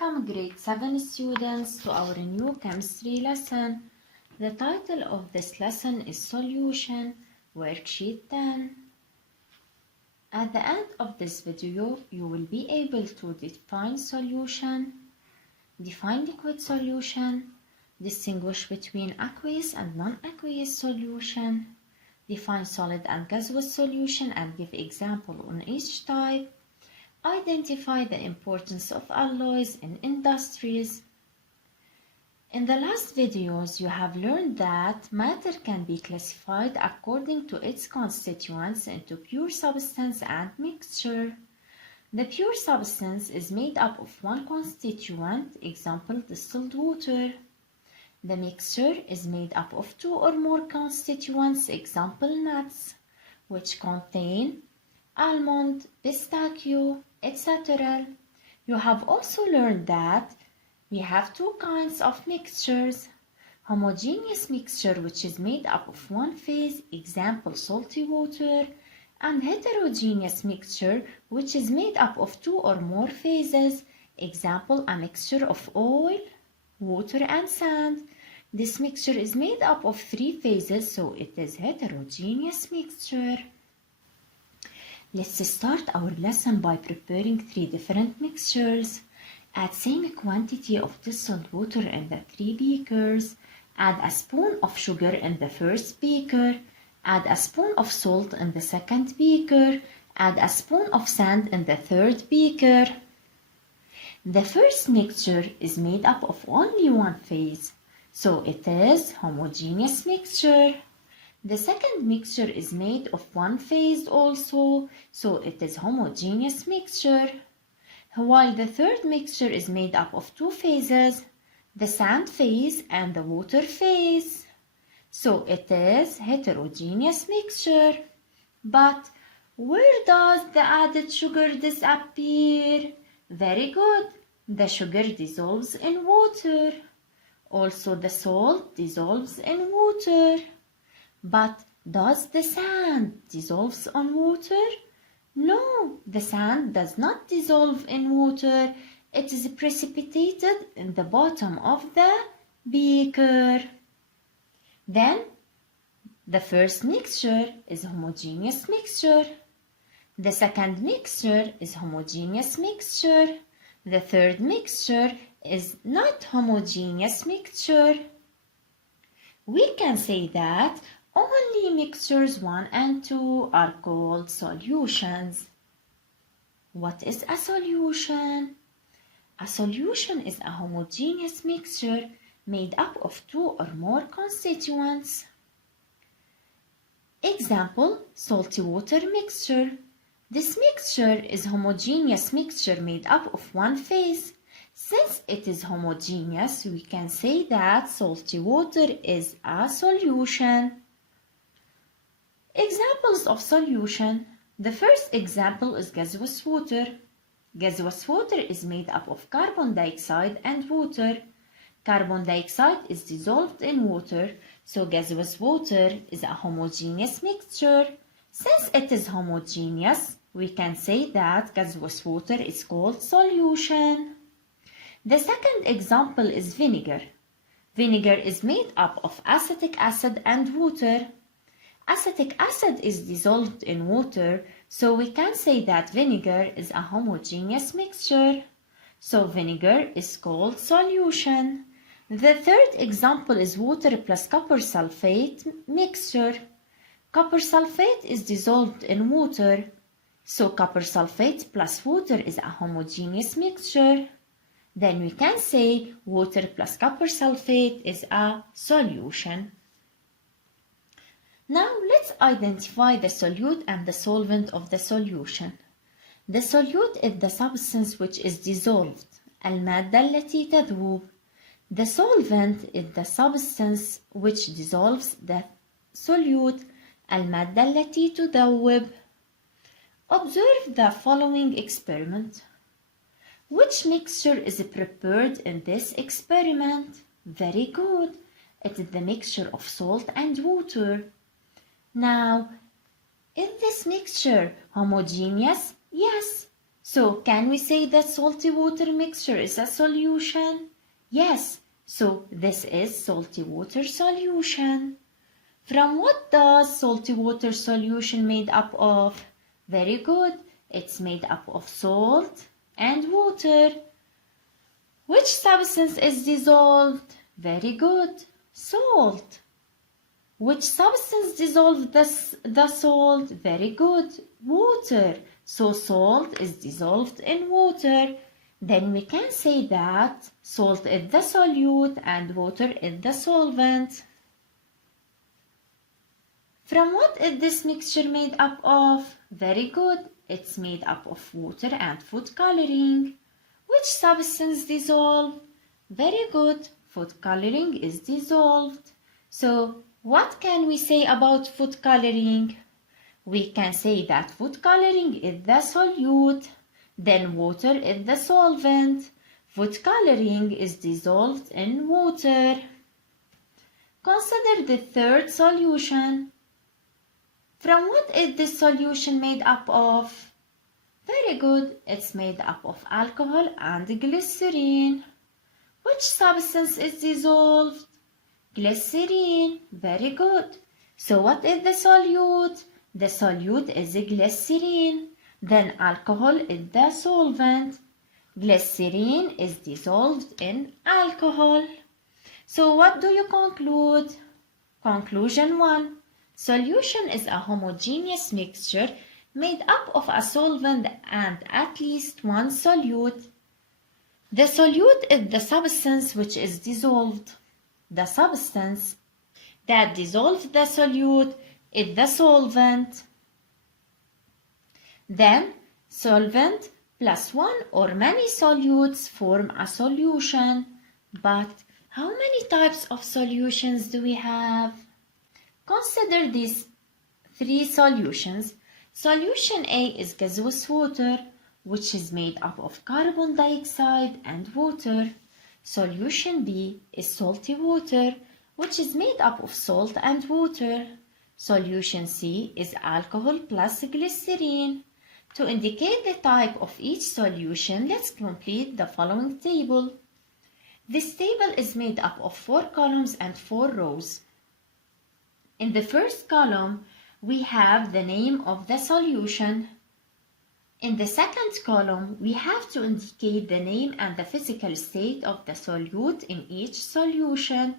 Welcome grade 7 students to our new chemistry lesson. The title of this lesson is Solution, Worksheet 10. At the end of this video, you will be able to define solution, define liquid solution, distinguish between aqueous and non-aqueous solution, define solid and gaseous solution and give example on each type, identify the importance of alloys in industries. In the last videos, you have learned that matter can be classified according to its constituents into pure substance and mixture. The pure substance is made up of one constituent, example distilled water. The mixture is made up of two or more constituents, example nuts, which contain almond, pistachio, etc. You have also learned that we have two kinds of mixtures. Homogeneous mixture, which is made up of one phase, example salty water, and heterogeneous mixture, which is made up of two or more phases, example a mixture of oil, water and sand. This mixture is made up of three phases, so it is heterogeneous mixture. Let's start our lesson by preparing three different mixtures. Add same quantity of distilled water in the three beakers. Add a spoon of sugar in the first beaker. Add a spoon of salt in the second beaker. Add a spoon of sand in the third beaker. The first mixture is made up of only one phase, so it is homogeneous mixture. The second mixture is made of one phase also, so it is homogeneous mixture. While the third mixture is made up of two phases, the sand phase and the water phase, so it is heterogeneous mixture. But where does the added sugar disappear? Very good. The sugar dissolves in water. Also the salt dissolves in water. But does the sand dissolve on water? No, the sand does not dissolve in water. It is precipitated in the bottom of the beaker. Then, the first mixture is homogeneous mixture. The second mixture is homogeneous mixture. The third mixture is not homogeneous mixture. We can say that only mixtures 1 and 2 are called solutions. What is a solution? A solution is a homogeneous mixture made up of two or more constituents. Example, salty water mixture. This mixture is homogeneous mixture made up of one phase. Since it is homogeneous, we can say that salty water is a solution. Examples of solution. The first example is gaseous water. Gaseous water is made up of carbon dioxide and water. Carbon dioxide is dissolved in water, so gaseous water is a homogeneous mixture. Since it is homogeneous, we can say that gaseous water is called solution. The second example is vinegar. Vinegar is made up of acetic acid and water. Acetic acid is dissolved in water, so we can say that vinegar is a homogeneous mixture. So vinegar is called solution. The third example is water plus copper sulfate mixture. Copper sulfate is dissolved in water, so copper sulfate plus water is a homogeneous mixture. Then we can say water plus copper sulfate is a solution. Now let's identify the solute and the solvent of the solution. The solute is the substance which is dissolved. المادة التي تذوب. The solvent is the substance which dissolves the solute. المادة التي تذوب. Observe the following experiment. Which mixture is prepared in this experiment? Very good. It is the mixture of salt and water. Now, is this mixture homogeneous? Yes. So can we say that salty water mixture is a solution? Yes, so this is salty water solution. From what does salty water solution made up of? Very good, it's made up of salt and water. Which substance is dissolved? Very good, salt. Which substance dissolved the salt? Very good, water. So salt is dissolved in water. Then we can say that salt is the solute and water is the solvent. From what is this mixture made up of? Very good, it's made up of water and food coloring. Which substance dissolved? Very good, food coloring is dissolved. So what can we say about food coloring? We can say that food coloring is the solute, then water is the solvent. Food coloring is dissolved in water. Consider the third solution. From what is this solution made up of? Very good, it's made up of alcohol and glycerine. Which substance is dissolved? Glycerine. Very good. So what is the solute? The solute is glycerine. Then alcohol is the solvent. Glycerine is dissolved in alcohol. So what do you conclude? Conclusion 1. Solution is a homogeneous mixture made up of a solvent and at least one solute. The solute is the substance which is dissolved. The substance that dissolves the solute is the solvent. Then, solvent plus one or many solutes form a solution. But how many types of solutions do we have? Consider these three solutions. Solution A is gaseous water, which is made up of carbon dioxide and water. Solution B is salty water, which is made up of salt and water. Solution C is alcohol plus glycerine. To indicate the type of each solution, let's complete the following table. This table is made up of 4 columns and 4 rows. In the first column, we have the name of the solution. In the second column, we have to indicate the name and the physical state of the solute in each solution.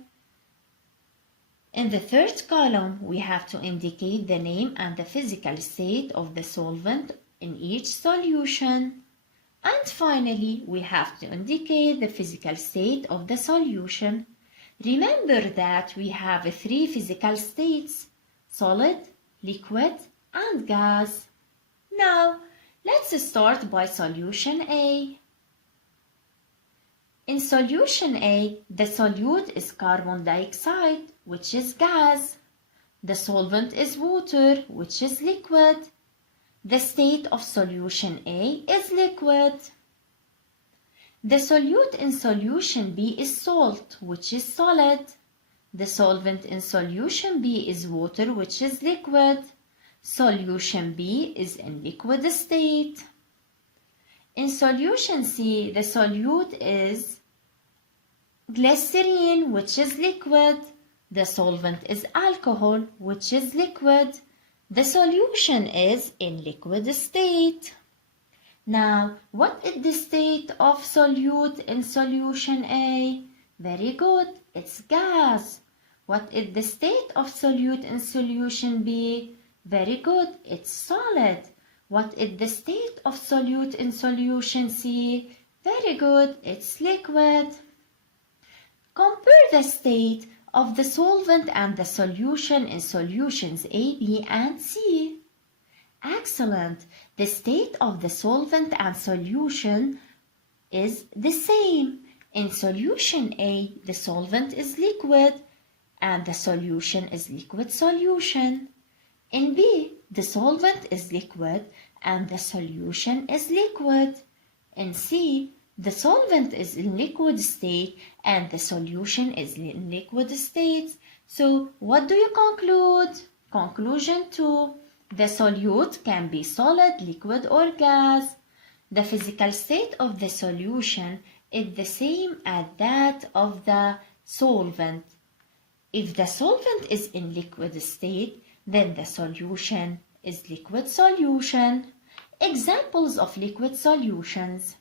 In the third column, we have to indicate the name and the physical state of the solvent in each solution. And finally, we have to indicate the physical state of the solution. Remember that we have 3 physical states: solid, liquid, and gas. Now, let's start by solution A. In solution A, the solute is carbon dioxide, which is gas. The solvent is water, which is liquid. The state of solution A is liquid. The solute in solution B is salt, which is solid. The solvent in solution B is water, which is liquid. Solution B is in liquid state. In solution C, the solute is glycerine, which is liquid. The solvent is alcohol, which is liquid. The solution is in liquid state. Now, what is the state of solute in solution A? Very good, it's gas. What is the state of solute in solution B? Very good, it's solid. What is the state of solute in solution C? Very good, it's liquid. Compare the state of the solvent and the solution in solutions A, B, and C. Excellent. The state of the solvent and solution is the same. In solution A, the solvent is liquid and the solution is liquid solution. In B, the solvent is liquid and the solution is liquid. In C, the solvent is in liquid state and the solution is in liquid state. So, what do you conclude? Conclusion 2. The solute can be solid, liquid, or gas. The physical state of the solution is the same as that of the solvent. If the solvent is in liquid state, then the solution is liquid solution. Examples of liquid solutions: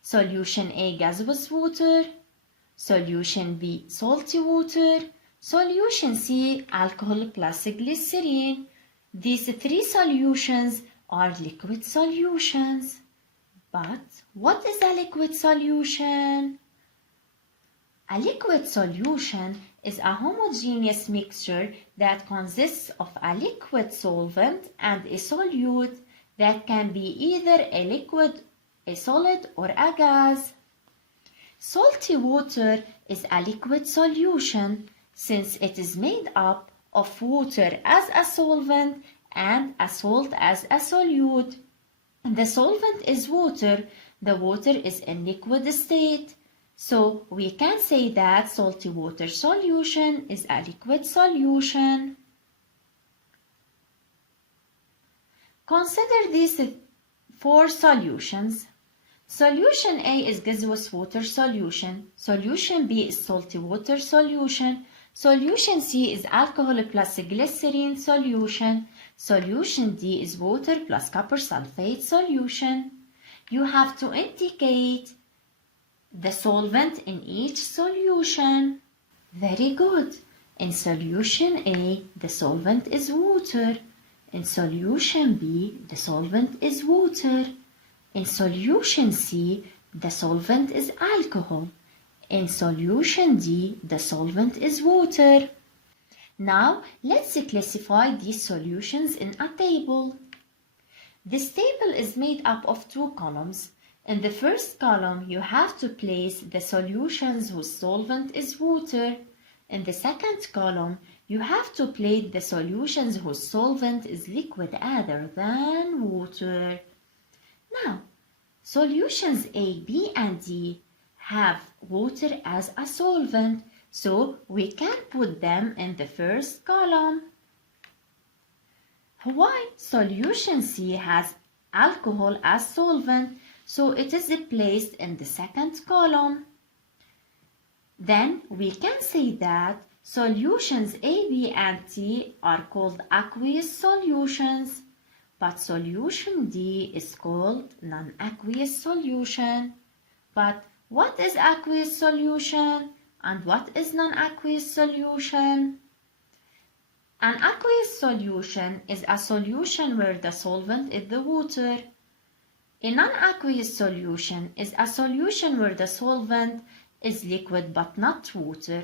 solution A, gaseous water; solution B, salty water; solution C, alcohol plus glycerine. These three solutions are liquid solutions. But what is a liquid solution? A liquid solution is a homogeneous mixture that consists of a liquid solvent and a solute that can be either a liquid, a solid, or a gas. Salty water is a liquid solution since it is made up of water as a solvent and a salt as a solute. The solvent is water. The water is in liquid state. So we can say that salty water solution is a liquid solution. Consider these four solutions. Solution A is gaseous water solution. Solution B is salty water solution. Solution C is alcohol plus glycerine solution. Solution D is water plus copper sulfate solution. You have to indicate the solvent in each solution. Very good. In solution A, the solvent is water. In solution B, the solvent is water. In solution C, the solvent is alcohol. In solution D, the solvent is water. Now, let's classify these solutions in a table. This table is made up of two columns. In the first column, you have to place the solutions whose solvent is water. In the second column, you have to place the solutions whose solvent is liquid other than water. Now, solutions A, B, and D have water as a solvent, so we can put them in the first column. While solution C has alcohol as solvent, so it is placed in the second column. Then we can say that solutions A, B, and T are called aqueous solutions, but solution D is called non-aqueous solution. But what is aqueous solution and what is non-aqueous solution? An aqueous solution is a solution where the solvent is the water. A non-aqueous solution is a solution where the solvent is liquid but not water.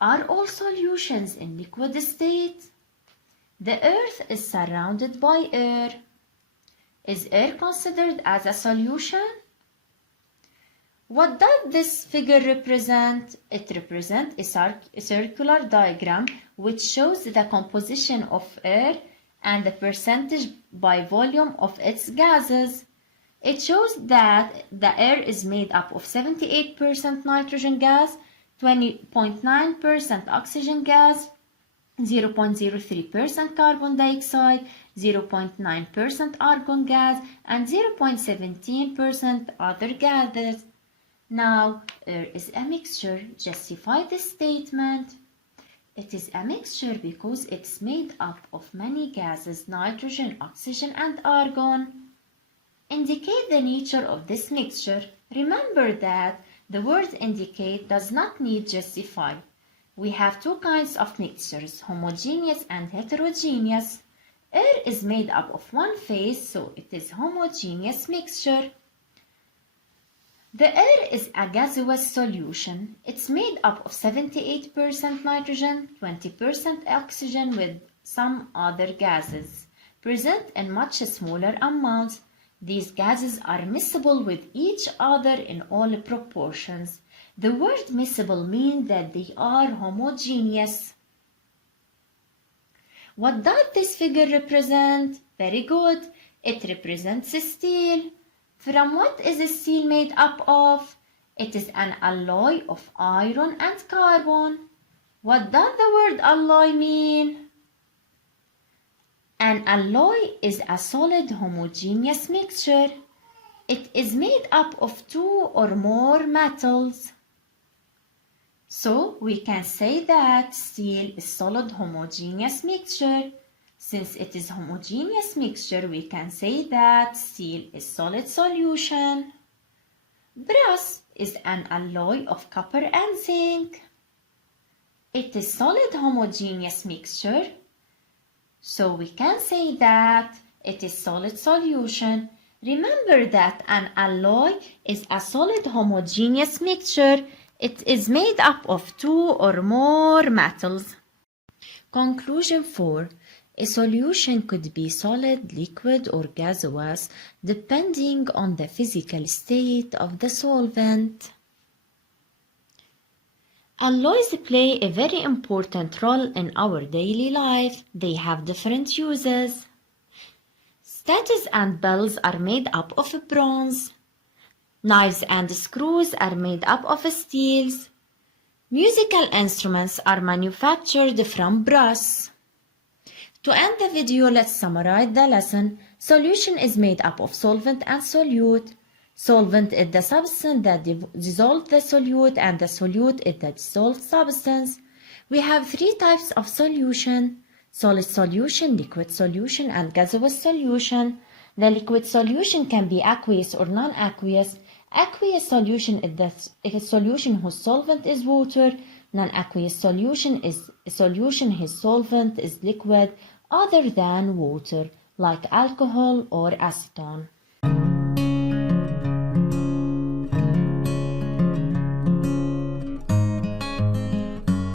Are all solutions in liquid state? The earth is surrounded by air. Is air considered as a solution? What does this figure represent? It represents a circular diagram which shows the composition of air and the percentage by volume of its gases. It shows that the air is made up of 78% nitrogen gas, 20.9% oxygen gas, 0.03% carbon dioxide, 0.9% argon gas, and 0.17% other gases. Now, air is a mixture. Justify this statement. It is a mixture because it's made up of many gases: nitrogen, oxygen, and argon. Indicate the nature of this mixture. Remember that the word indicate does not need justify. We have two kinds of mixtures, homogeneous and heterogeneous. Air is made up of one phase, so it is homogeneous mixture. The air is a gaseous solution. It's made up of 78% nitrogen, 20% oxygen with some other gases, present in much smaller amounts. These gases are miscible with each other in all proportions. The word miscible means that they are homogeneous. What does this figure represent? Very good. It represents steel. From what is steel made up of? It is an alloy of iron and carbon. What does the word alloy mean? An alloy is a solid homogeneous mixture. It is made up of two or more metals. So we can say that steel is solid homogeneous mixture. Since it is homogeneous mixture, we can say that steel is solid solution. Brass is an alloy of copper and zinc. It is solid homogeneous mixture. So we can say that it is solid solution. Remember that an alloy is a solid homogeneous mixture. It is made up of two or more metals. Conclusion 4. A solution could be solid, liquid, or gaseous depending on the physical state of the solvent. Alloys play a very important role in our daily life. They have different uses. Statues and bells are made up of bronze. Knives and screws are made up of steels. Musical instruments are manufactured from brass. To end the video, let's summarize the lesson. Solution is made up of solvent and solute. Solvent is the substance that dissolves the solute, and the solute is the dissolved substance. We have three types of solution: solid solution, liquid solution, and gaseous solution. The liquid solution can be aqueous or non-aqueous. Aqueous solution is a solution whose solvent is water. Non-aqueous solution is a solution whose solvent is liquid other than water, like alcohol or acetone.